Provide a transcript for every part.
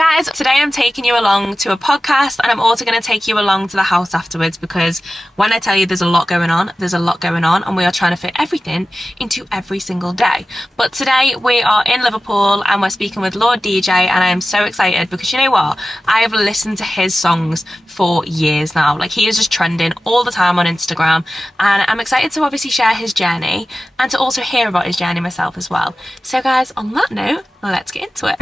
Guys, today I'm taking you along to a podcast, and I'm also going to take you along to the house afterwards, because when I tell you there's a lot going on, there's a lot going on, and we are trying to fit everything into every single day. But today we are in Liverpool and we're speaking with Lord DJ, and I am so excited because you know what? I have listened to his songs for years now. Like, he is just trending all the time on Instagram, and I'm excited to obviously share his journey and to also hear about his journey myself as well. So guys, on that note, let's get into it.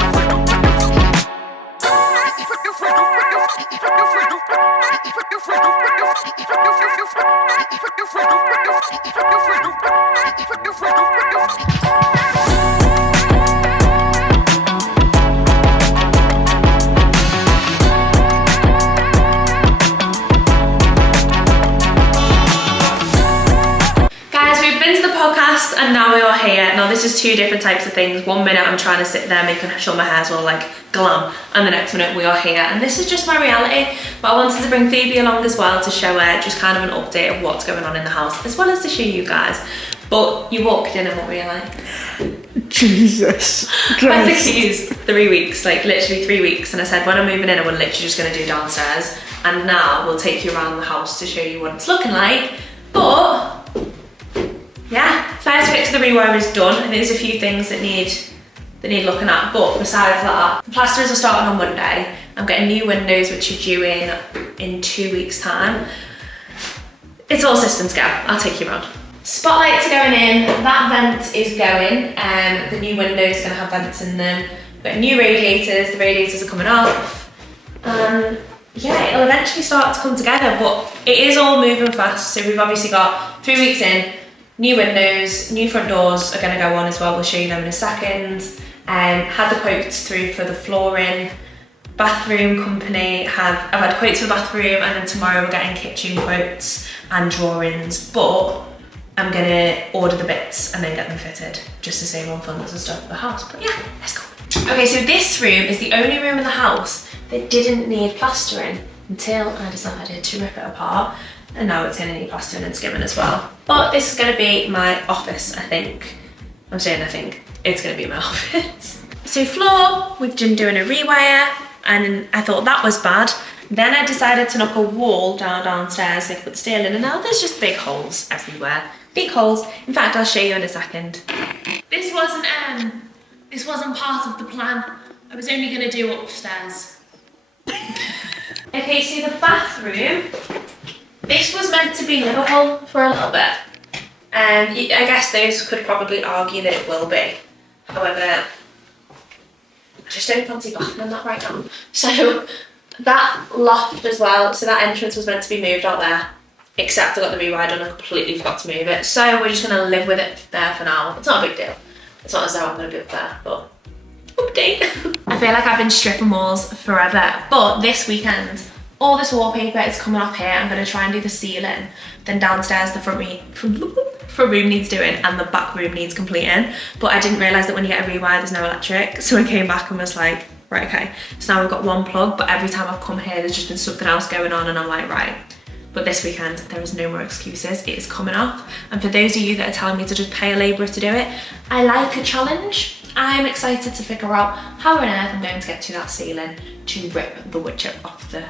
And now we are here. Now this is two different types of things. 1 minute I'm trying to sit there making sure my hair's all like glam, and the next minute we are here, and this is just my reality. But I wanted to bring Phoebe along as well to show her just kind of an update of what's going on in the house, as well as to show you guys. But you walked in and what were you like? Jesus Christ. I think she's 3 weeks, like literally 3 weeks, and I said when I'm moving in, we're literally just going to do downstairs, and now we'll take you around the house to show you what it's looking like. But yeah, first fix of the rewire is done. I think there's a few things that need looking at, but besides that, the plasterers are starting on Monday. I'm getting new windows which are due in 2 weeks time. It's all systems go. I'll take you around. Spotlights are going in, that vent is going, and the new window's gonna have vents in them. We've got new radiators, the radiators are coming off. Yeah, it'll eventually start to come together, but it is all moving fast. So we've obviously got 3 weeks in, new windows, new front doors are going to go on as well. We'll show you them in a second. Had the quotes through for the flooring. Bathroom company, I've had quotes for the bathroom, and then tomorrow we're getting kitchen quotes and drawings, but I'm going to order the bits and then get them fitted just to save on funds and stuff for the house. But yeah, let's go. Okay, so this room is the only room in the house that didn't need plastering until I decided to rip it apart. And now it's going to need plastering and skimming as well. But this is going to be my office, I think. I'm saying I think. It's going to be my office. So floor, we've been doing a rewire, and I thought that was bad. Then I decided to knock a wall downstairs, like put the steel in, and now there's just big holes everywhere. Big holes. In fact, I'll show you in a second. This wasn't part of the plan. I was only going to do upstairs. Okay, so the bathroom. This was meant to be livable for a little bit, and I guess those could probably argue that it will be. However, I just don't fancy bathing in that right now. So that loft as well, so that entrance was meant to be moved out there, except I got the rewire done and completely forgot to move it. So we're just going to live with it there for now. It's not a big deal. It's not as though I'm going to be up there, but update. I feel like I've been stripping walls forever, but this weekend, all this wallpaper is coming off here. I'm going to try and do the ceiling. Then downstairs, the front room needs doing, and the back room needs completing. But I didn't realise that when you get a rewire, there's no electric. So I came back and was like, right, okay. So now we've got one plug, but every time I've come here, there's just been something else going on, and I'm like, right. But this weekend, there is no more excuses. It is coming off. And for those of you that are telling me to just pay a labourer to do it, I like a challenge. I'm excited to figure out how on earth I'm going to get to that ceiling to rip the wood chip off the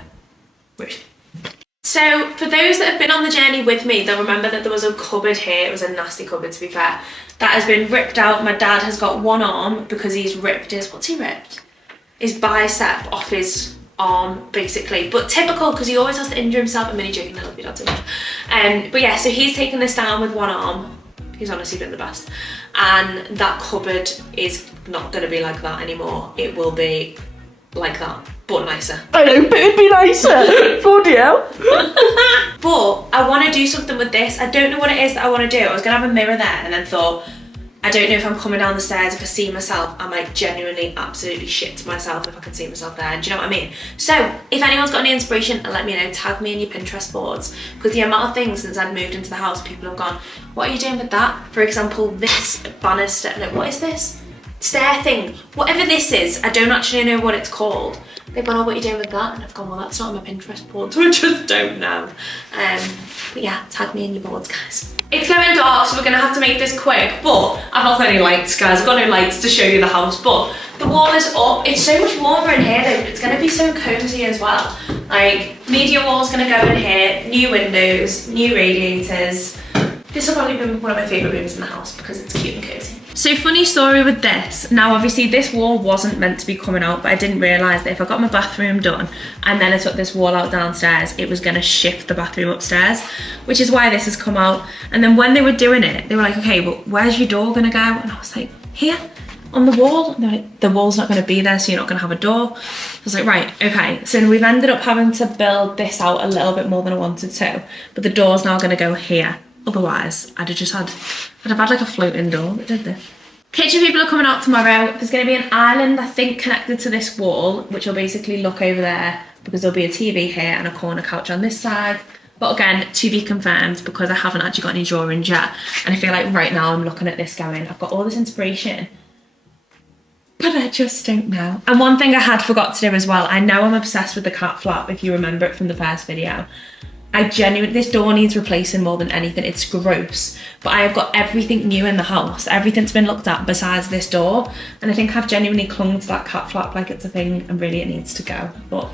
roof. So for those that have been on the journey with me, they'll remember that there was a cupboard here. It was a nasty cupboard, to be fair. That has been ripped out. My dad has got one arm because he's ripped what's he ripped? His bicep off his arm, basically. But typical, because he always has to injure himself. I'm only joking, I love you dad so much. But yeah, so he's taken this down with one arm. He's honestly been the best. And that cupboard is not going to be like that anymore. It will be like that, but nicer. I know, but it'd be nicer. Bloody hell. But I want to do something with this. I don't know what it is that I want to do. I was going to have a mirror there, and then thought, I don't know if I'm coming down the stairs, if I see myself, I might genuinely absolutely shit to myself if I can see myself there. Do you know what I mean? So if anyone's got any inspiration, let me know. Tag me in your Pinterest boards, because the amount of things since I've moved into the house, people have gone, what are you doing with that? For example, this banister, no, what is this? stair thing, whatever this is, I don't actually know what it's called. They've gone, oh, what are you doing with that? And I've gone, well, that's not on my Pinterest board, so I just don't know. But yeah, tag me in your boards, guys. It's going dark, so we're gonna have to make this quick, but I've not got any lights, guys. I've got no lights to show you the house, but the wall is up. It's so much warmer in here, though. It's gonna be so cozy as well. Like, media wall's gonna go in here, new windows, new radiators. This will probably be one of my favourite rooms in the house because it's cute and cozy. So funny story with this. Now obviously this wall wasn't meant to be coming out, but I didn't realise that if I got my bathroom done and then I took this wall out downstairs, it was gonna shift the bathroom upstairs, which is why this has come out. And then when they were doing it, they were like, okay, but where's your door gonna go? And I was like, here, on the wall. And they're like, the wall's not gonna be there, so you're not gonna have a door. I was like, right, okay. So we've ended up having to build this out a little bit more than I wanted to, but the door's now gonna go here. Otherwise, I'd have had like a floating door that did this. Kitchen people are coming out tomorrow. There's going to be an island, I think, connected to this wall, which will basically look over there because there'll be a TV here and a corner couch on this side. But again, to be confirmed because I haven't actually got any drawings yet. And I feel like right now I'm looking at this going, I've got all this inspiration, but I just don't know. And one thing I had forgot to do as well, I know I'm obsessed with the cat flap, if you remember it from the first video. This door needs replacing more than anything. It's gross, but I have got everything new in the house. Everything's been looked at besides this door, and I think I've genuinely clung to that cat flap like it's a thing, and really it needs to go, but...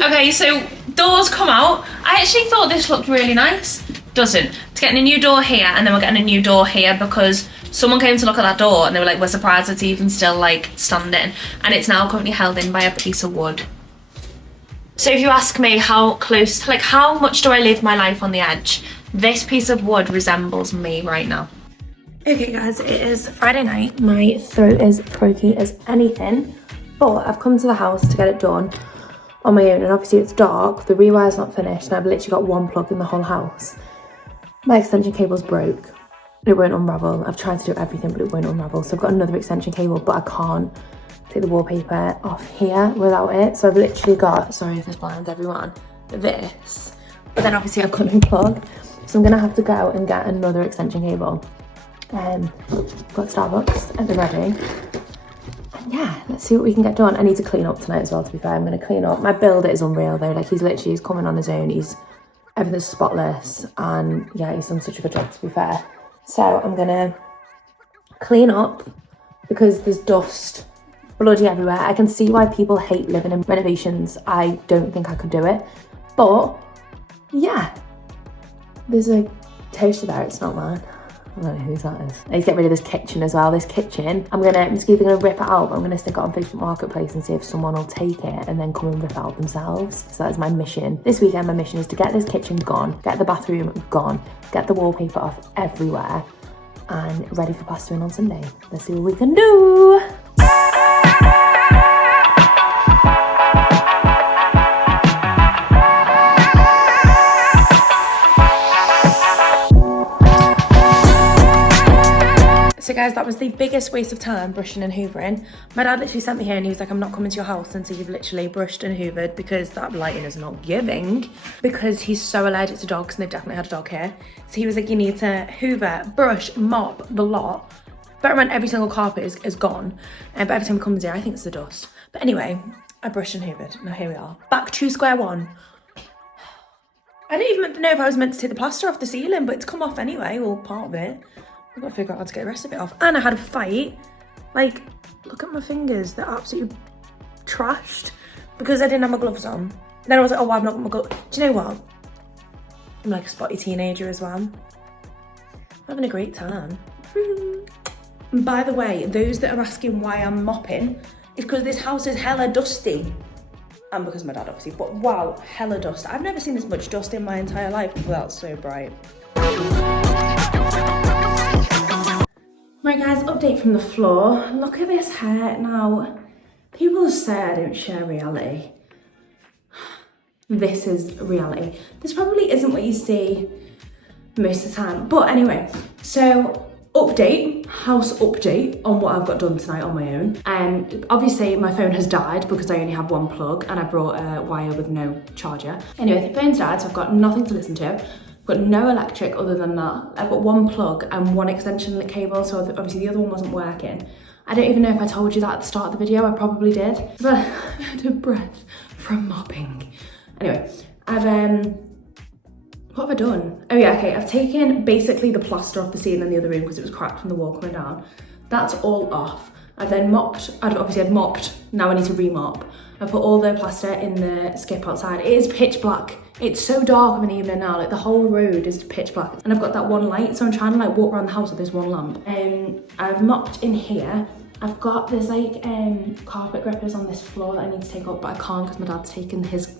Okay, so doors come out. I actually thought this looked really nice. Doesn't. It's getting a new door here, and then we're getting a new door here because someone came to look at that door and they were like, we're surprised it's even still like standing, and it's now currently held in by a piece of wood. So if you ask me how close, like how much do I live my life on the edge, this piece of wood resembles me right now. Okay guys, it is Friday night. My throat is croaky as anything, but I've come to the house to get it done on my own, and obviously it's dark, the rewire's not finished, and I've literally got one plug in the whole house. My extension cable's broke. It won't unravel. I've tried to do everything, but it won't unravel. So I've got another extension cable, but I can't take the wallpaper off here without it. So I've literally got, sorry if this blinds everyone, this. But then obviously I've got no plug. So I'm gonna have to go and get another extension cable. Got Starbucks at the ready. And yeah, let's see what we can get done. I need to clean up tonight as well, to be fair. I'm gonna clean up. My builder is unreal though. Like he's coming on his own. Everything's spotless. And yeah, he's done such a good job, to be fair. So I'm gonna clean up because there's dust bloody everywhere. I can see why people hate living in renovations. I don't think I could do it. But yeah, there's a toaster there. It's not mine. I don't know whose that is. I need to get rid of this kitchen as well. This kitchen, I'm just either gonna rip it out, but I'm gonna stick it on Facebook Marketplace and see if someone will take it and then come and rip it out themselves. So that's my mission. This weekend, my mission is to get this kitchen gone, get the bathroom gone, get the wallpaper off everywhere, and ready for plastering on Sunday. Let's see what we can do. So guys, that was the biggest waste of time brushing and hoovering. My dad literally sent me here and he was like, I'm not coming to your house until you've literally brushed and hoovered because that lighting is not giving, because he's so allergic to dogs and they've definitely had a dog here. So he was like, you need to hoover, brush, mop the lot. Bear in mind, every single carpet is gone. But every time he comes here, I think it's the dust. But anyway, I brushed and hoovered. Now here we are, back to square one. I didn't even know if I was meant to take the plaster off the ceiling, but it's come off anyway, or part of it. I've got to figure out how to get the rest of it off. And I had a fight. Like, look at my fingers. They're absolutely trashed because I didn't have my gloves on. Then I was like, oh, I've not got my gloves. Do you know what? I'm like a spotty teenager as well. I'm having a great time. And by the way, those that are asking why I'm mopping, is because this house is hella dusty. And because of my dad, obviously. But wow, hella dust. I've never seen this much dust in my entire life. That's so bright. Right guys, update from the floor. Look at this hair. Now, people say I don't share reality. This is reality. This probably isn't what you see most of the time. But anyway, so house update on what I've got done tonight on my own. Obviously my phone has died because I only have one plug and I brought a wire with no charger. Anyway, the phone's died, so I've got nothing to listen to. Got no electric other than that. I've got one plug and one extension link cable, so obviously the other one wasn't working. I don't even know if I told you that at the start of the video. I probably did. But I had a breath from mopping. Anyway, what have I done? Oh yeah, okay, I've taken basically the plaster off the ceiling in the other room because it was cracked from the wall coming down. That's all off. I've then mopped, I'd mopped, now I need to remop. I put all the plaster in the skip outside. It is pitch black. It's so dark of an evening now, like the whole road is pitch black. And I've got that one light, so I'm trying to like walk around the house with this one lamp. I've mopped in here. I've got, there's like carpet grippers on this floor that I need to take up, but I can't because my dad's taken his,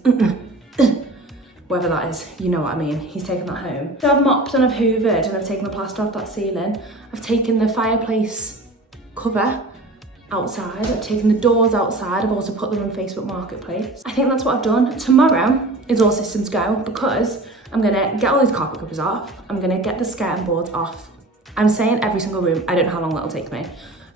whatever that is, you know what I mean. He's taken that home. So I've mopped and I've hoovered and I've taken the plaster off that ceiling. I've taken the fireplace cover outside. I've taken the doors outside. I've also put them on Facebook Marketplace. I think that's what I've done. Tomorrow is all systems go because I'm gonna get all these carpet covers off. I'm gonna get the skirting boards off. I'm saying every single room. I don't know how long that'll take me.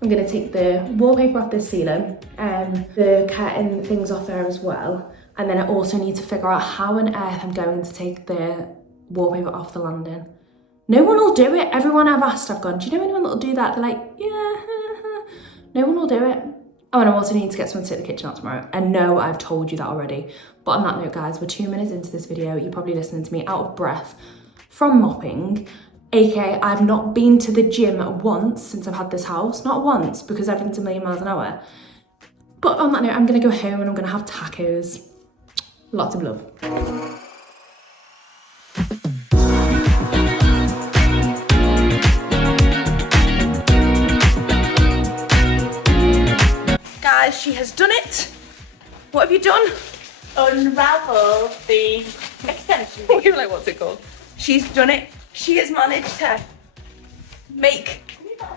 I'm gonna take the wallpaper off the ceiling, the curtain things off there as well. And then I also need to figure out how on earth I'm going to take the wallpaper off the landing. No one will do it. Everyone I've asked, I've gone, do you know anyone that'll do that? They're like, yeah. No one will do it. Oh, and I also need to get someone to take the kitchen out tomorrow. And no, I've told you that already. But on that note, guys, we're 2 minutes into this video. You're probably listening to me out of breath from mopping. AKA, I've not been to the gym once since I've had this house. Not once, because everything's a million miles an hour. But on that note, I'm gonna go home and I'm gonna have tacos. Lots of love. Guys, she has done it. What have you done? Unravel the extension. You're like, what's it called? She's done it. She has managed to make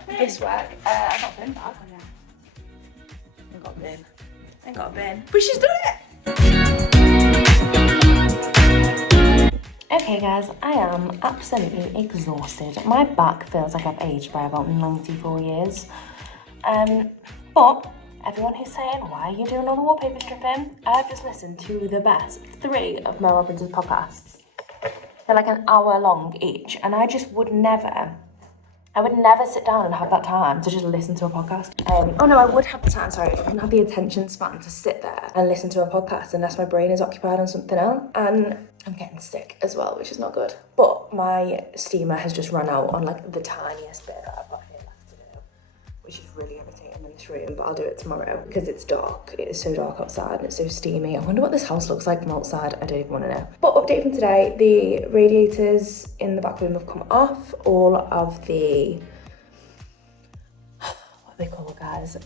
this work. I've got a bin bag. I've got a bin. I ain't got a bin. But she's done it. Okay guys, I am absolutely exhausted. My back feels like I've aged by about 94 years. But everyone who's saying, why are you doing all the wallpaper stripping? I've just listened to the best 3 of Mel Robbins' podcasts. They're like an hour long each, and I just would never sit down and have that time to just listen to a podcast. Oh no, I would have the time, sorry, I wouldn't have the attention span to sit there and listen to a podcast unless my brain is occupied on something else. And I'm getting sick as well, which is not good. But my steamer has just run out on like the tiniest bit that I've got here left to do, which is really irritating in this room, but I'll do it tomorrow because it's dark. It is so dark outside and it's so steamy. I wonder what this house looks like from outside. I don't even want to know. But update from today, the radiators in the back room have come off. All of the, what are they called, guys?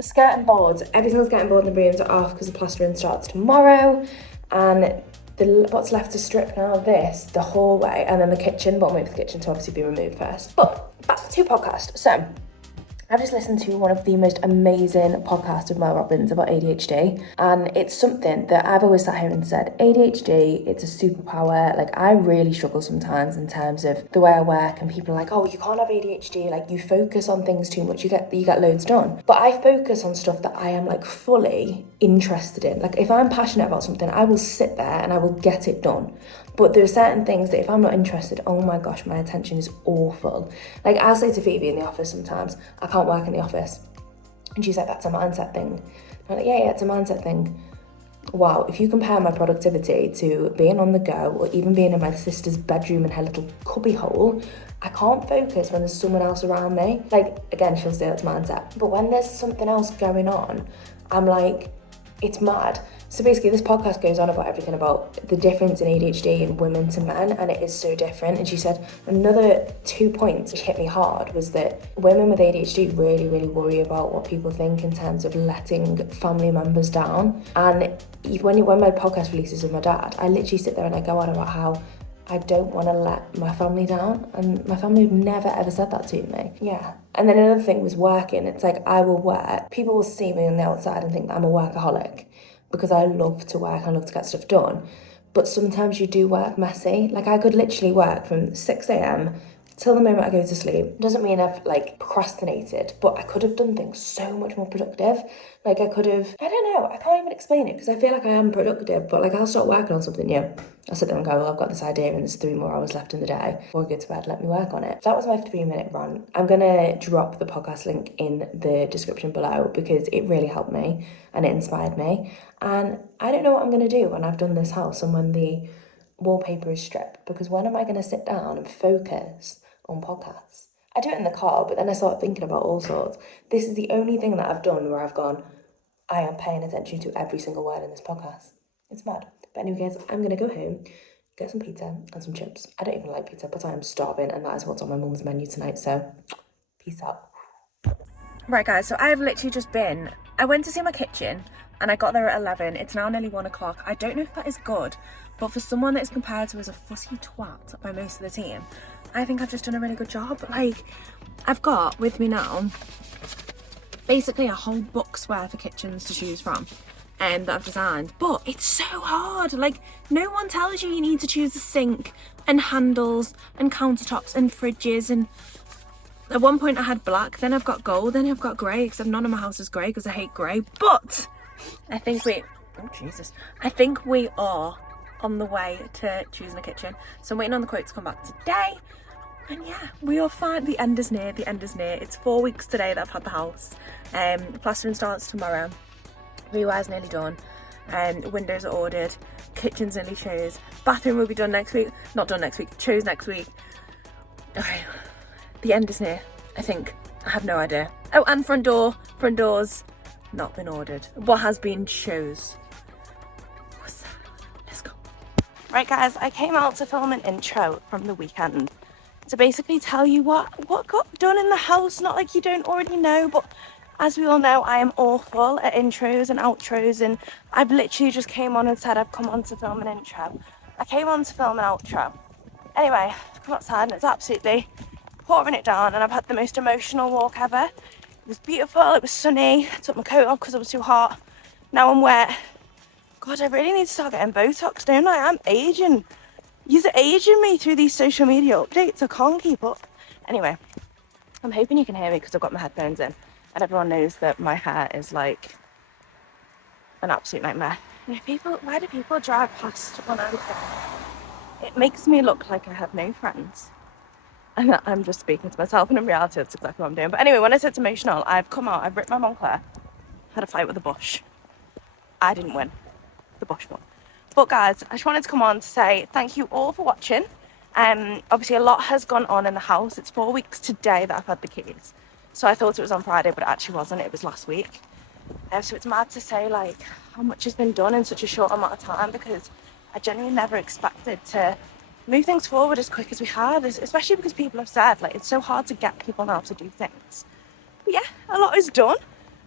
Skirting boards. Every single skirting board in the rooms are off because the plastering starts tomorrow. And what's left to strip now, the hallway, and then the kitchen, but I'll wait for the kitchen to obviously be removed first. But back to podcast. So I've just listened to one of the most amazing podcasts of Mel Robbins about ADHD, and it's something that I've always sat here and said, ADHD, it's a superpower. Like, I really struggle sometimes in terms of the way I work, and people are like, oh, you can't have ADHD, like, you focus on things too much, you get loads done. But I focus on stuff that I am, like, fully interested in. Like, if I'm passionate about something, I will sit there and I will get it done. But there are certain things that if I'm not interested, oh my gosh, my attention is awful. Like, I'll say to Phoebe in the office sometimes, I can't work in the office. And she's like, that's a mindset thing. I'm like, yeah, it's a mindset thing. Wow, if you compare my productivity to being on the go or even being in my sister's bedroom in her little cubby hole, I can't focus when there's someone else around me. Like, again, she'll say that's mindset. But when there's something else going on, I'm like, it's mad. So basically this podcast goes on about everything about the difference in ADHD in women to men, and it is so different. And she said another 2 points which hit me hard was that women with ADHD really, really worry about what people think in terms of letting family members down. And when my podcast releases with my dad, I literally sit there and I go on about how I don't want to let my family down, and my family have never ever said that to me. Yeah. And then another thing was working. It's like, I will work. People will see me on the outside and think that I'm a workaholic because I love to work and I love to get stuff done. But sometimes you do work messy. Like, I could literally work from 6 a.m. till the moment I go to sleep. Doesn't mean I've like procrastinated, but I could have done things so much more productive. Like I could have, I don't know, I can't even explain it because I feel like I am productive, but like I'll start working on something new. I'll sit there and go, well, I've got this idea and there's 3 more hours left in the day. Before I go to bed, let me work on it. That was my 3-minute rant. I'm gonna drop the podcast link in the description below because it really helped me and it inspired me. And I don't know what I'm gonna do when I've done this house and when the wallpaper is stripped, because when am I going to sit down and focus on podcasts? I do it in the car, but then I start thinking about all sorts. This is the only thing that I've done where I've gone, I am paying attention to every single word in this podcast. It's mad. But anyway, guys, I'm going to go home, get some pizza and some chips. I don't even like pizza, but I am starving, and that is what's on my mum's menu tonight, so peace out. Right, guys, so I've literally just I went to see my kitchen and I got there at 11. It's now nearly 1 o'clock. I don't know if that is good, but for someone that is compared to as a fussy twat by most of the team, I think I've just done a really good job. Like, I've got with me now basically a whole book's worth of kitchens to choose from that I've designed, but it's so hard. Like, no one tells you need to choose a sink and handles and countertops and fridges, and at one point I had black, then I've got gold, then I've got grey, except none of my house is grey because I hate grey. But I think we are on the way to choosing a kitchen. So I'm waiting on the quote to come back today. And yeah, we are fine. The end is near. It's 4 weeks today that I've had the house. Plastering starts tomorrow. Rewire's nearly done. Windows are ordered. Kitchen's nearly chose. Bathroom will be done next week. Not done next week. Chose next week. Okay. The end is near, I think. I have no idea. Oh, and front doors not been ordered. What has been chose. What's that? Let's go. Right, guys, I came out to film an intro from the weekend to basically tell you what got done in the house. Not like you don't already know, but as we all know, I am awful at intros and outros, and I've literally just came on and said I've come on to film an intro. I came on to film an outro. Anyway, I've come outside and it's absolutely pouring it down, and I've had the most emotional walk ever. It was beautiful, it was sunny. I took my coat off because it was too hot. Now I'm wet. God, I really need to start getting Botox, don't I? I'm aging. You're aging me through these social media updates. I can't keep up. Anyway, I'm hoping you can hear me because I've got my headphones in, and everyone knows that my hair is like an absolute nightmare. You know, why do people drive past when I'm there? It makes me look like I have no friends. And I'm just speaking to myself, and in reality that's exactly what I'm doing. But anyway, when I said it's emotional, I've come out, I've ripped my Moncler, had a fight with the bush. I didn't win. The bush won. But guys, I just wanted to come on to say thank you all for watching. Obviously a lot has gone on in the house. It's 4 weeks today that I've had the keys. So I thought it was on Friday, but it actually wasn't. It was last week. So it's mad to say like how much has been done in such a short amount of time, because I genuinely never expected to move things forward as quick as we had, especially because people have said like it's so hard to get people now to do things. But yeah, a lot is done.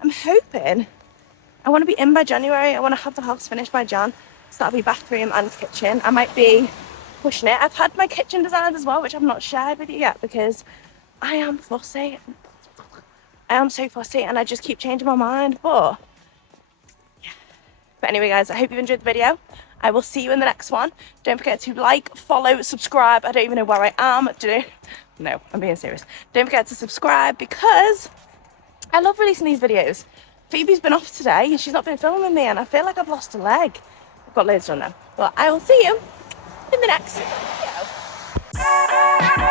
I'm hoping, I want to be in by January. I want to have the house finished by Jan, so that'll be bathroom and kitchen. I might be pushing it. I've had my kitchen designed as well, which I've not shared with you yet because I am fussy. I am so fussy and I just keep changing my mind, but yeah. But anyway guys, I hope you've enjoyed the video. I will see you in the next one. Don't forget to like, follow, subscribe. I don't even know where I am. No, I'm being serious. Don't forget to subscribe because I love releasing these videos. Phoebe's been off today and she's not been filming me, and I feel like I've lost a leg. I've got loads done now. But I will see you in the next video.